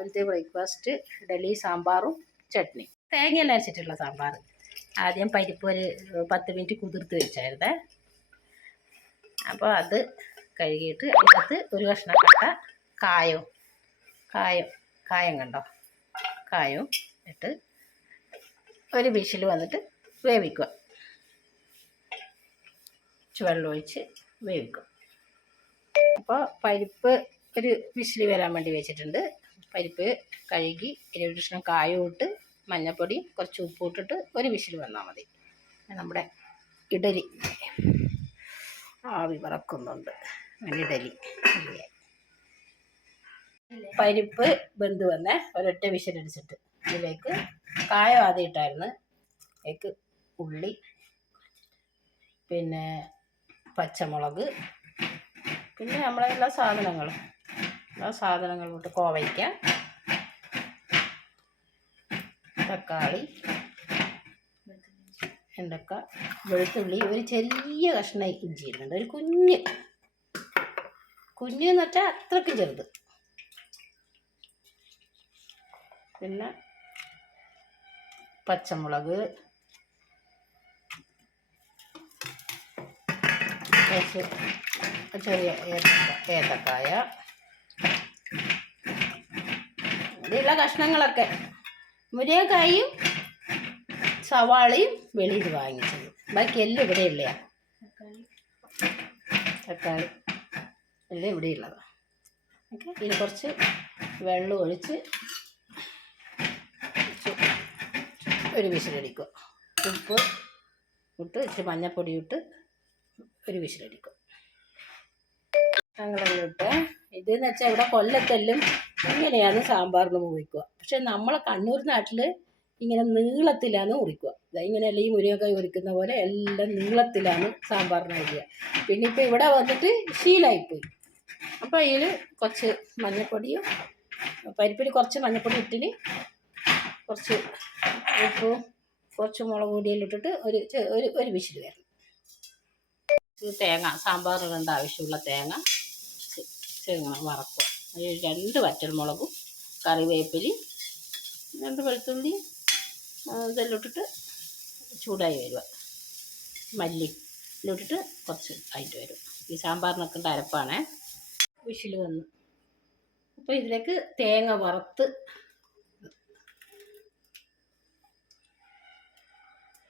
രാവിലത്തെ ബ്രേക്ക്ഫാസ്റ്റ് ഇഡലി സാമ്പാറും ചട്നി. തേങ്ങയെല്ലാം അരച്ചിട്ടുള്ള സാമ്പാർ. ആദ്യം പരിപ്പ് ഒരു 10 മിനിറ്റ് കുതിർത്ത് വെച്ചായിരുന്നേ. അപ്പോൾ അത് കഴുകിയിട്ട് അതിനകത്ത് ഒരു കഷ്ണം കട്ട കായം കണ്ടോ, കായവും ഇട്ട് ഒരു വിസിൽ വന്നിട്ട് വേവിക്കുക. വെള്ളം ഒഴിച്ച് വേവിക്കും. അപ്പോൾ പരിപ്പ് ഒരു വിസിൽ വരാൻ വേണ്ടി വെച്ചിട്ടുണ്ട്. പരിപ്പ് കഴുകി ഒരു കഷ്ണം കായവും ഇട്ട് മഞ്ഞൾപ്പൊടി കുറച്ച് ഉപ്പ് ഇട്ടിട്ട് ഒരു വിസിൽ വന്നാൽ മതി. നമ്മുടെ ഇഡലി ആവി പറക്കുന്നുണ്ട്. ഇഡലി പരിപ്പ് വെന്ത് വന്നേ ഒരൊറ്റ വിസിലടിച്ചിട്ട് ഇതിലേക്ക് കായം ആദ്യം ഇട്ടായിരുന്നു. അതിലേക്ക് ഉള്ളി, പിന്നെ പച്ചമുളക്, പിന്നെ നമ്മളെ എല്ലാ സാധനങ്ങളും ഇട്ട് കോവയ്ക്ക, തക്കാളി, വെണ്ടക്ക, വെളുത്തുള്ളി, ഒരു ചെറിയ കഷ്ണം ഇഞ്ചി ഇടുന്നുണ്ട്. ഒരു കുഞ്ഞെന്ന് വെച്ചാൽ അത്രയ്ക്കും ചെറുത്. പിന്നെ പച്ചമുളക്, ചെറിയ ഏത്തക്കായ, ഇതിലുള്ള കഷ്ണങ്ങളൊക്കെ. മുരിങ്ങക്കായും സവാളയും വെളിയിൽ വാങ്ങിച്ചത്, ബാക്കി എല്ലാം ഇവിടെ ഉള്ളതാണ്. തക്കാളി എല്ലാം ഇവിടെ ഉള്ളതാണ്. ഓക്കെ, ഇതിന് കുറച്ച് വെള്ളം ഒഴിച്ച് ഒരു വിസിലടിക്കുക. ഉപ്പ് ഇട്ട് ഇച്ചിരി മഞ്ഞൾപ്പൊടി ഇട്ട് ഒരു വിസിലടിക്കും. ഞങ്ങളെല്ലാം ഇട്ട് ഇതെന്ന് വെച്ചാൽ ഇവിടെ കൊല്ലത്തെല്ലാം ഇങ്ങനെയാണ് സാമ്പാറിന് മുറിക്കുക. പക്ഷെ നമ്മളെ കണ്ണൂർ നാട്ടിൽ ഇങ്ങനെ നീളത്തിലാണ് മുറിക്കുക. ഇങ്ങനെയല്ല ഈ മുരിങ്ങക്കായ് മുറിക്കുന്ന പോലെ എല്ലാം നീളത്തിലാണ് സാമ്പാറിന് അരിയുക. പിന്നെ ഇപ്പോൾ ഇവിടെ വന്നിട്ട് ശീലമായിപ്പോയി. അപ്പോൾ അതിൽ കുറച്ച് മഞ്ഞൾപ്പൊടിയും പരിപ്പിൽ കുറച്ച് മഞ്ഞൾപ്പൊടി ഇട്ടിന് കുറച്ച് ഉപ്പും കുറച്ച് മുളക് പൊടിയെല്ലാം ഇട്ടിട്ട് ഒരു വിസിൽ വരണം. തേങ്ങ സാമ്പാറിടേണ്ട ആവശ്യമുള്ള തേങ്ങ വറക്കുക. അതിൽ 2 വറ്റൽമുളകും കറിവേപ്പിലയും 2 വെളുത്തുള്ളി ഇതെല്ലാം ഇട്ടിട്ട് ചൂടായി വരിക. മല്ലിയിലിട്ടിട്ട് കുറച്ച് ആയിട്ട് വരും. ഈ സാമ്പാറിനൊക്കെ അരപ്പാണേ. വിസിൽ വന്നു. അപ്പോൾ ഇതിലേക്ക് തേങ്ങ വറുത്ത്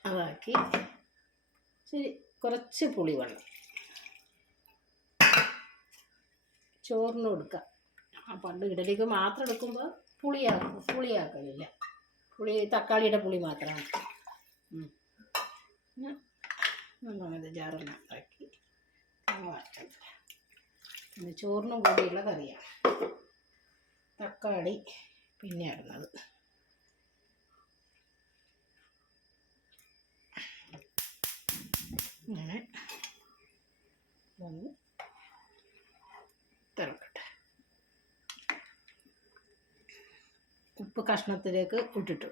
അതാക്കി ശരി കുറച്ച് പുളിവെള്ളം ചോറിന് കൊടുക്കുക. പണ്ട് ഇഡലിക്ക് മാത്രം എടുക്കുമ്പോൾ പുളിയാക്കലില്ല. തക്കാളിയുടെ പുളി മാത്രമാണ്. പിന്നെ ജാറെല്ലാം ആക്കി പിന്നെ ചോറിനും കൂടിയുള്ള കറിയാണ്. തക്കാളി പിന്നെ ഇടുന്നത്. അങ്ങനെ ഒന്ന് തിളക്കട്ടെ. ഉപ്പ് കഷ്ണത്തിലേക്ക് ഇട്ടിട്ട്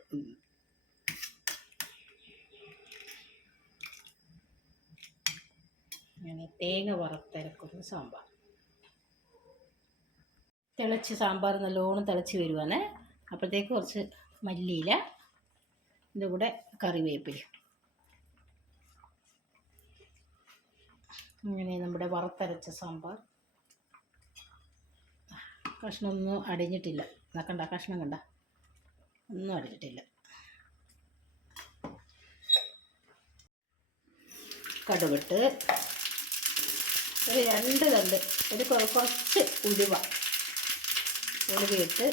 അങ്ങനെ തേങ്ങ വറുത്തരക്കുന്ന സാമ്പാർ. സാമ്പാർ നല്ലോണം തിളച്ച് വരുവാണ്. അപ്പോഴത്തേക്ക് കുറച്ച് മല്ലിയില, ഇതിൻ്റെ കൂടെ കറിവേപ്പില. അങ്ങനെ നമ്മുടെ വറുത്തരച്ച സാമ്പാർ. കഷ്ണമൊന്നും അടിഞ്ഞിട്ടില്ല. കണ്ട കഷ്ണം കണ്ട ഒന്നും അടിഞ്ഞിട്ടില്ല. കടുകിട്ട് ഒരു 2 തണ്ട് കുറച്ച് ഉലുവയിട്ട്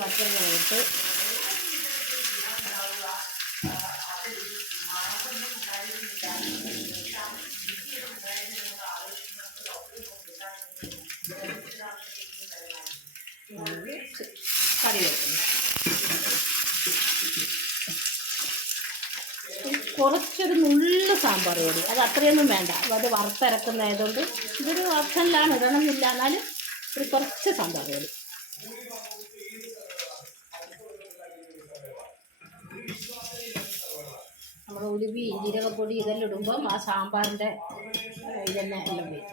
വറ്റൽമുളകിട്ട് കറി വെക്കുന്നു. കുറച്ചൊരു നുള്ള സാമ്പാർ പൊടി, അത് അത്രയൊന്നും വേണ്ട. അത് വറുത്തരക്കുന്നതായതുകൊണ്ട് ഇതൊരു ഓപ്ഷനിലാണ്, ഇടണമെന്നില്ല. എന്നാലും ഒരു കുറച്ച് സാമ്പാർ പൊടി. നമ്മൾ ഉലുവി ജീരകപ്പൊടി ഇതെല്ലാം ഇടുമ്പം ആ സാമ്പാറിൻ്റെ ഇതെല്ലാം എല്ലാം വരും.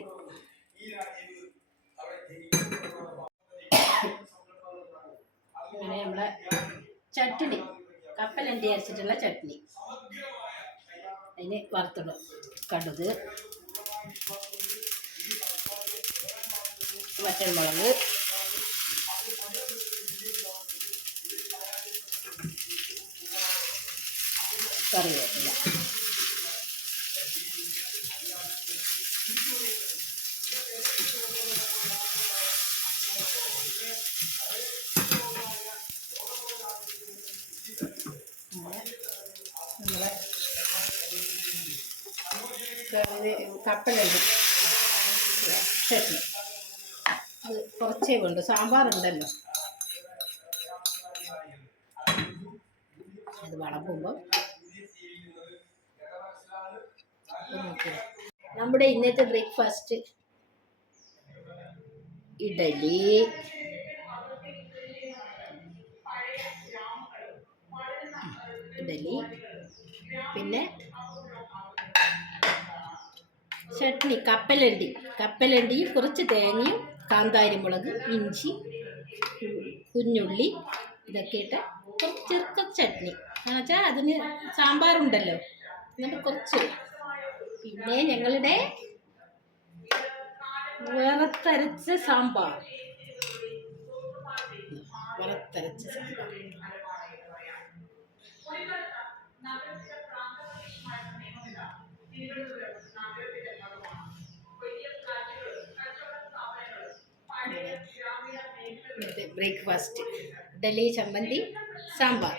റെഡി. അങ്ങനെ നമ്മളെ ചട്നി, കപ്പലണ്ടി അരച്ചിട്ടുള്ള ചട്നി, അതിന് വറുത്തിടും. കടുക്, വറ്റൽമുളക്, കറിവേപ്പില. നമ്മളെ കപ്പലുണ്ട് ചട്നി, അത് കുറച്ചേ വേണ്ടു, സാമ്പാറുണ്ടല്ലോ. അത് വളമ്പുമ്പോൾ നമ്മുടെ ഇന്നത്തെ ബ്രേക്ക്ഫാസ്റ്റ് ഇഡലി, പിന്നെ ചട്നി, കപ്പലണ്ടിയും കുറച്ച് തേങ്ങയും കാന്താരിമുളക്, ഇഞ്ചി, കുഞ്ഞുള്ളി, ഇതൊക്കെ ഇട്ട് ചെറുക്ക ചട്നി എന്ന് വെച്ചാൽ അതിന് സാമ്പാറുണ്ടല്ലോ, എന്നിട്ട് കുറച്ച്. പിന്നെ ഞങ്ങളുടെ വറുത്തരച്ച സാമ്പാർ. ബ്രേക്ക്ഫാസ്റ്റ് ഇഡലി, ചമ്മന്തി, സാമ്പാർ.